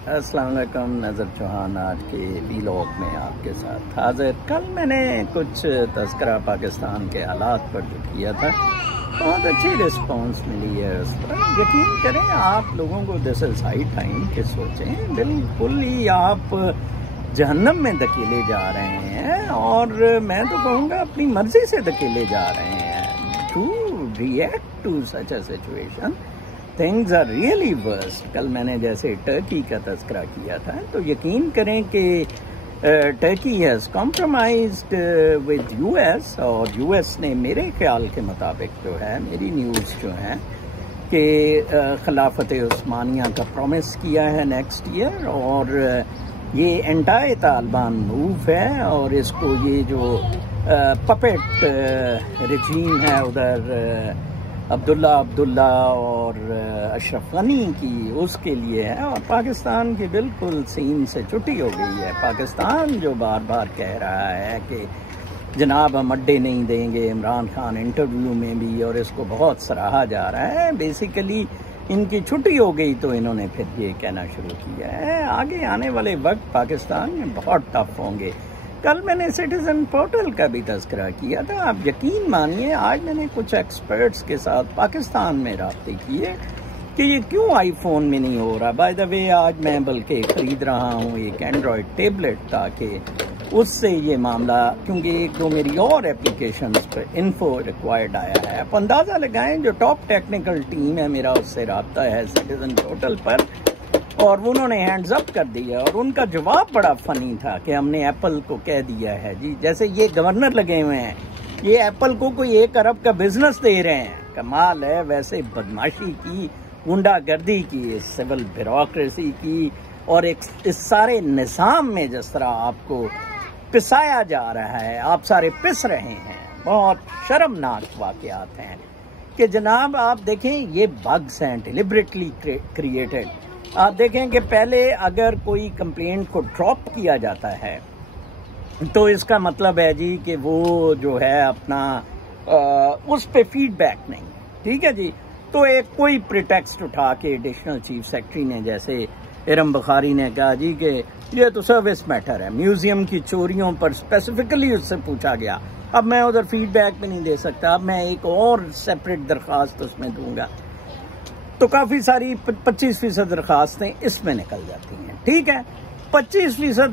अस्सलाम वालेकुम। नज़र चौहान आज के व्लॉग में आपके साथ हाजिर। कल मैंने कुछ तज़किरा पाकिस्तान के हालात पर जो किया था, बहुत अच्छी रिस्पांस मिली है उस पर। यकीन करें आप लोगों को दिस इज़ हाई टाइम कि सोचें, बिल्कुल ही आप जहन्नम में धकेले जा रहे हैं और मैं तो कहूँगा अपनी मर्जी से धकेले जा रहे हैं। To react to such a situation things are really worst. कल मैंने जैसे टर्की का तज़किरा किया था, तो यकीन करें कि Turkey has compromised with US, और यूएस ने मेरे ख्याल के मुताबिक जो है, मेरी न्यूज़ जो है कि खिलाफत उस्मानिया का प्रॉमिस किया है नेक्स्ट ईयर, और ये एंटाई तालिबान मूव है और इसको ये जो पपेट रजीम है उधर अब्दुल्ला और अशरफ गनी की, उसके लिए है। और पाकिस्तान की बिल्कुल सीन से छुट्टी हो गई है। पाकिस्तान जो बार बार कह रहा है कि जनाब हम अड्डे नहीं देंगे, इमरान खान इंटरव्यू में भी, और इसको बहुत सराहा जा रहा है। बेसिकली इनकी छुट्टी हो गई तो इन्होंने फिर ये कहना शुरू किया है आगे आने वाले वक्त पाकिस्तान में बहुत टफ होंगे। कल मैंने सिटीजन पोर्टल का भी तज़किरा किया था। आप यकीन मानिए, आज मैंने कुछ एक्सपर्ट्स के साथ पाकिस्तान में राब्ते किए कि ये क्यों आईफोन में नहीं हो रहा। बाय द वे आज मैं बल्कि ख़रीद रहा हूँ एक एंड्रॉयड टेबलेट, ताकि उससे ये मामला, क्योंकि एक दो मेरी और एप्लीकेशंस पर इन्फो रिक्वायर्ड आया है। आप अंदाज़ा लगाएं, जो टॉप टेक्निकल टीम है मेरा, उससे रब्ता है सिटीजन पोर्टल पर, और उन्होंने हैंड्स अप कर दिया। और उनका जवाब बड़ा फनी था कि हमने एप्पल को कह दिया है जी, जैसे ये गवर्नर लगे हुए हैं, ये एप्पल को कोई 1 अरब का बिजनेस दे रहे हैं। कमाल है। वैसे बदमाशी की, गुंडागर्दी की, सिविल ब्यूरोक्रेसी की, और एक इस सारे निज़ाम में जिस तरह आपको पिसाया जा रहा है, आप सारे पिस रहे हैं। बहुत शर्मनाक वाक़यात हैं कि जनाब आप देखें, ये बग्स हैं डिलिबरेटली क्रिएटेड। आप देखें कि पहले अगर कोई कंप्लेंट को ड्रॉप किया जाता है तो इसका मतलब है जी कि वो जो है अपना उस पे फीडबैक नहीं, ठीक है जी। तो एक कोई प्रिटेक्स्ट उठा के एडिशनल चीफ सेक्रेटरी ने, जैसे इरम बुखारी ने कहा जी कि ये तो सर्विस मैटर है, म्यूजियम की चोरियों पर स्पेसिफिकली उससे पूछा गया, अब मैं उधर फीडबैक भी नहीं दे सकता, अब मैं एक और सेपरेट दरख्वास्त उसमें दूंगा। तो काफी सारी 25% दरखास्तें इसमें निकल जाती हैं, ठीक है। 25%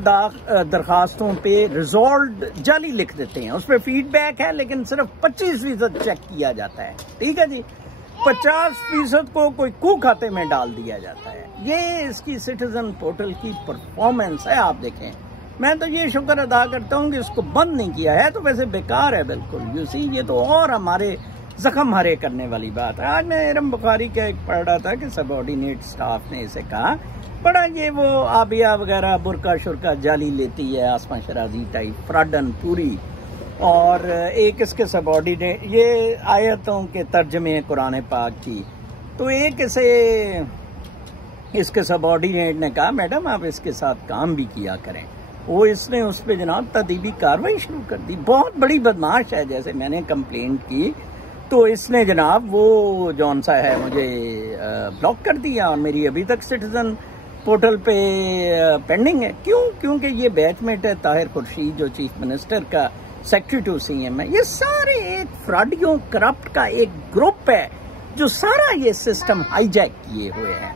दरखास्तों पे रिजॉल्व जाली लिख देते हैं, उस पर फीडबैक है लेकिन सिर्फ 25% चेक किया जाता है, ठीक है जी। 50% को कोई कू खाते में डाल दिया जाता है। ये इसकी सिटीजन पोर्टल की परफॉर्मेंस है। आप देखें, मैं तो ये शुक्र अदा करता हूँ कि इसको बंद नहीं किया है, तो वैसे बेकार है बिल्कुल। यू सी, ये तो और हमारे जख्म हरे करने वाली बात है। आज मैं इरम बुखारी का एक पढ़ रहा था कि सबऑर्डिनेट स्टाफ ने इसे कहा, बड़ा ये वो आबिया वगैरह बुरका शुरका जाली लेती है, आसमा शराजी टाइप फ्रॉडन पूरी। और एक इसके सबऑर्डिनेट, ये आयतों के तर्जमे कुरान पाक की, तो एक इसके सबऑर्डिनेट ने कहा मैडम आप इसके साथ काम भी किया करें। वो इसने उस पर जनाब तदीबी कार्रवाई शुरू कर दी। बहुत बड़ी बदमाश है। जैसे मैंने कंप्लेंट की तो इसने जनाब वो जौन सा है मुझे ब्लॉक कर दिया, और मेरी अभी तक सिटीजन पोर्टल पे पेंडिंग है। क्यों? क्योंकि ये बैचमेट है ताहिर खुर्शीद, जो चीफ मिनिस्टर का सेक्रेटरी टू सीएम है। ये सारे एक फ्रॉडियों, करप्ट का एक ग्रुप है जो सारा ये सिस्टम हाईजैक किए हुए हैं।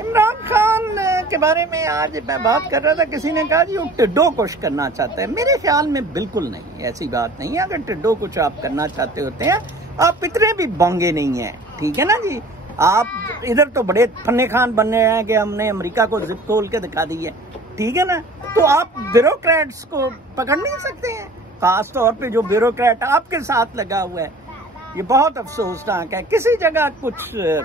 इमरान खान के बारे में आज मैं बात कर रहा था, किसी ने कहा जी वो टिड्डो कुछ करना चाहता है। मेरे ख्याल में बिल्कुल नहीं, ऐसी बात नहीं है। अगर टिड्डो कुछ आप करना चाहते होते हैं, आप इतने भी बोंगे नहीं हैं, ठीक है ना जी। आप इधर तो बड़े फन्ने खान बन रहे हैं कि हमने अमेरिका को जिप खोल के दिखा दी है, ठीक है ना। तो आप ब्यूरोक्रेट्स को पकड़ नहीं सकते हैं, खास तौर पे जो ब्यूरोक्रेट आपके साथ लगा हुआ है। ये बहुत अफसोसनाक है। किसी जगह कुछ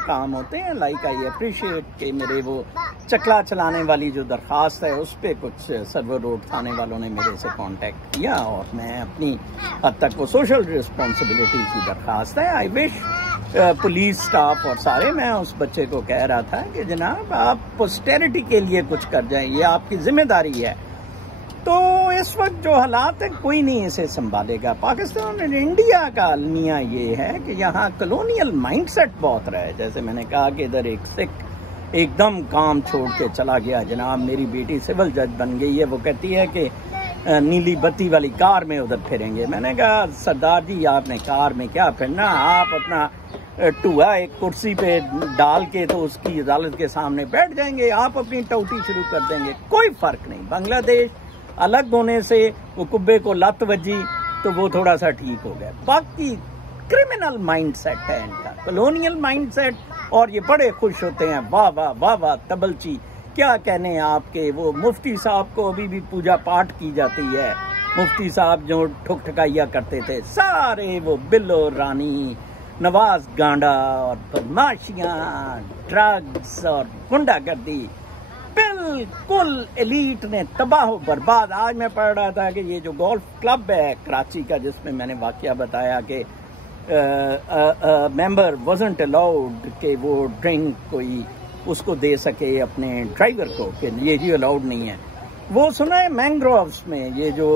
काम होते हैं, लाइक आई अप्रिशिएट कि मेरे वो चकला चलाने वाली जो दरख्वास्त है उस पर कुछ सर्वर रोड थाने वालों ने मेरे से कांटेक्ट किया, और मैं अपनी हद तक वो सोशल रिस्पॉन्सिबिलिटी की दरख्वास्त है। आई विश पुलिस स्टाफ और सारे, मैं उस बच्चे को कह रहा था कि जनाब आप पोस्टेरिटी के लिए कुछ कर जाएं, ये आपकी जिम्मेदारी है। तो इस वक्त जो हालात है, कोई नहीं इसे संभालेगा। पाकिस्तान और इंडिया का अलमिया ये है कि यहाँ कॉलोनियल माइंडसेट बहुत रहा है। जैसे मैंने कहा कि इधर एक सिख एकदम काम छोड़ के चला गया। जनाब मेरी बेटी सिविल जज बन गई है, वो कहती है कि नीली बत्ती वाली कार में उधर फिरेंगे। मैंने कहा सरदार जी आपने कार में क्या फिरना, आप अपना टूआ एक कुर्सी पे डाल के तो उसकी अदालत के सामने बैठ जाएंगे, आप अपनी टौटी शुरू कर देंगे, कोई फर्क नहीं। बांग्लादेश अलग होने से वो कुब्बे को लत वजी तो वो थोड़ा सा ठीक हो गया, बाकी क्रिमिनल माइंडसेट है इनका, कॉलोनियल माइंडसेट। और ये बड़े खुश होते हैं, वाह वाह वाह वाह तबलची, क्या कहने आपके। वो मुफ्ती साहब को अभी भी पूजा पाठ की जाती है, मुफ्ती साहब जो ठुक ठकाइया करते थे, सारे वो बिल्लो रानी, नवाज गांडा और बदमाशियां, ड्रग्स और गुंडागर्दी, बिल्कुल एलीट ने तबाह बर्बाद। आज मैं पढ़ रहा था कि ये जो गोल्फ क्लब है कराची का, जिसमें मैंने वाकया बताया कि मेंबर वाजंट अलाउड कि वो ड्रिंक कोई उसको दे सके अपने ड्राइवर को, कि ये अलाउड नहीं है। वो सुना है मैंग्रोव्स में ये जो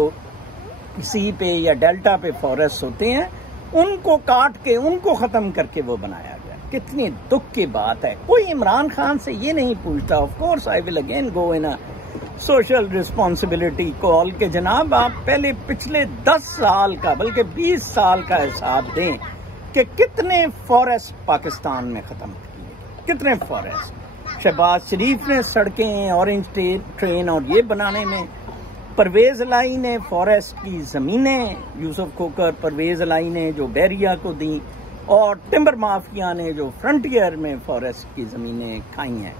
सी पे या डेल्टा पे फॉरेस्ट होते हैं, उनको काट के उनको खत्म करके वो बनाया गया। कितनी दुख की बात है। कोई इमरान खान से ये नहीं पूछता। Of course I will again go in a social responsibility call के जनाब आप पहले पिछले 10 साल का बल्कि 20 साल का हिसाब दें कि कितने फॉरेस्ट पाकिस्तान में खत्म किए, कितने फॉरेस्ट। शहबाज शरीफ ने सड़कें, ऑरेंज ट्रेन और ये बनाने में, परवेज अलाई ने फॉरेस्ट की जमीनें, यूसुफ खोकर परवेज अलाई ने जो बैरिया को दी, और टिम्बर माफिया ने जो फ्रंटियर में फॉरेस्ट की जमीनें खाई हैं।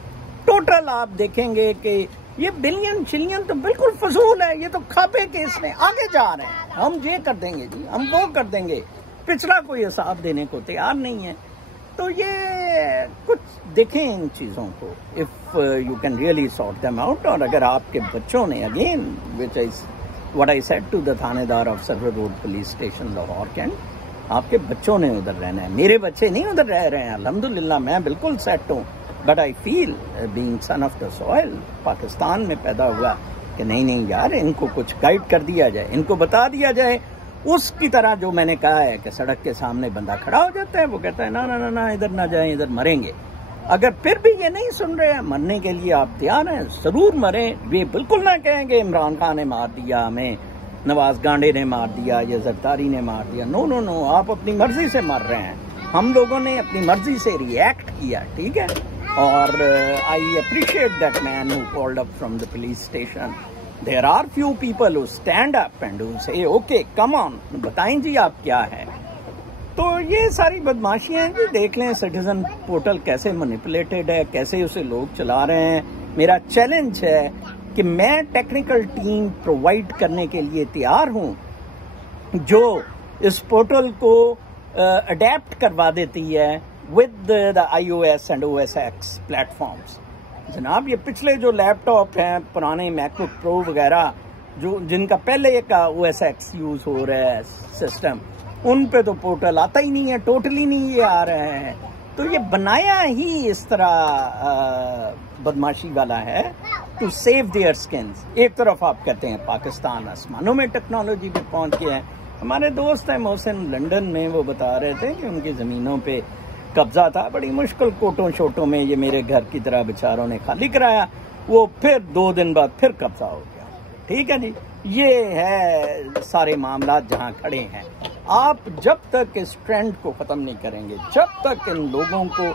टोटल आप देखेंगे कि ये बिलियन शिलियन तो बिल्कुल फजूल है। ये तो खापे केस में आगे जा रहे हैं, हम ये कर देंगे जी, हम वो कर देंगे, पिछड़ा कोई हिसाब देने को तैयार नहीं है। तो ये कुछ देखें इन चीज़ों को, if you can really sort them out. और अगर आपके बच्चों ने, again which is what I said to the thanedar of Sarwar road police station Lahore Cantt, आपके बच्चों ने उधर रहना है, मेरे बच्चे नहीं उधर रह रहे हैं। अल्हम्दुलिल्लाह मैं बिल्कुल सेट हूँ, but I feel being son of the soil, Pakistan में पैदा हुआ, कि नहीं यार इनको कुछ गाइड कर दिया जाए, इनको बता दिया जाए उसकी तरह जो मैंने कहा है कि सड़क के सामने बंदा खड़ा हो जाता है, वो कहता है ना ना ना ना इधर ना जाएं, इधर मरेंगे। अगर फिर भी ये नहीं सुन रहे हैं, मरने के लिए आप तैयार हैं, जरूर मरें। ये बिल्कुल ना कहेंगे इमरान खान ने मार दिया हमें, नवाज गांडे ने मार दिया या जरदारी ने मार दिया। नो नो नो, आप अपनी मर्जी से मर रहे हैं, हम लोगों ने अपनी मर्जी से रिएक्ट किया, ठीक है। और I appreciate that man who called up from the police station. There are few people who stand up and who say okay come on, बताएं जी आप क्या है। तो ये सारी बदमाशियां हैं जी। देख लें सिटीजन पोर्टल कैसे मैनिपुलेटेड है, कैसे उसे लोग चला रहे हैं। मेरा चैलेंज है कि मैं टेक्निकल टीम प्रोवाइड करने के लिए तैयार हूं जो इस पोर्टल को अडेप्ट करवा देती है with the iOS and OS X platforms. जनाब ये पिछले जो लैपटॉप हैं, पुराने मैकबुक प्रो वगैरह, जो जिनका पहले का OS X यूज हो रहा है सिस्टम, उन पे तो पोर्टल आता ही नहीं है, टोटली नहीं ये आ रहे हैं। तो ये बनाया ही इस तरह बदमाशी वाला है टू सेव देयर स्किन्स। एक तरफ आप कहते हैं पाकिस्तान आसमानों में टेक्नोलॉजी पे पहुंच गया है। हमारे दोस्त हैं मोहसिन लंदन में, वो बता रहे थे कि उनकी ज़मीनों पे कब्जा था, बड़ी मुश्किल कोटों शोटों में ये मेरे घर की तरह बेचारों ने खाली कराया, वो फिर 2 दिन बाद फिर कब्जा हो गया। ठीक है जी, ये है सारे मामला जहां खड़े हैं। आप जब तक इस ट्रेंड को ख़त्म नहीं करेंगे, जब तक इन लोगों को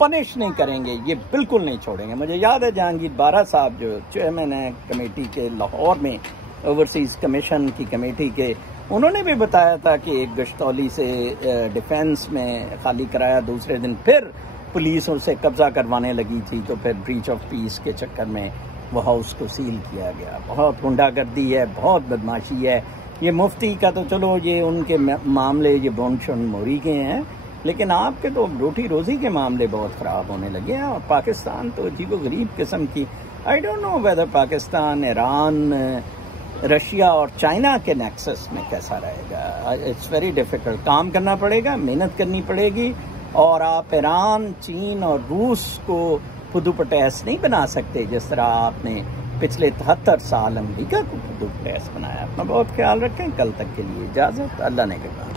पनिश नहीं करेंगे, ये बिल्कुल नहीं छोड़ेंगे। मुझे याद है जहांगीर बारा साहब जो चेयरमैन है कमेटी के लाहौर में, ओवरसीज कमीशन की कमेटी के, उन्होंने भी बताया था कि एक गश्तौली से डिफेंस में खाली कराया, दूसरे दिन फिर पुलिस उसे कब्जा करवाने लगी थी, तो फिर ब्रीच ऑफ पीस के चक्कर में वो हाउस को सील किया गया। बहुत गुंडागर्दी है, बहुत बदमाशी है। ये मुफ्ती का तो चलो ये उनके मामले ये बोनशुन मोरी के हैं, लेकिन आपके तो रोटी रोजी के मामले बहुत ख़राब होने लगे हैं। और पाकिस्तान तो अजीब गरीब किस्म की, I don't know whether Pakistan Iran Russia और चाइना के नेक्सस में कैसा रहेगा। इट्स वेरी डिफिकल्ट, काम करना पड़ेगा, मेहनत करनी पड़ेगी। और आप ईरान, चीन और रूस को पुदुपटैस नहीं बना सकते जिस तरह आपने पिछले 73 साल अमेरिका को पुदुपटैस बनाया। अपना बहुत ख्याल रखें। कल तक के लिए इजाज़त, अल्लाह ने के बाद।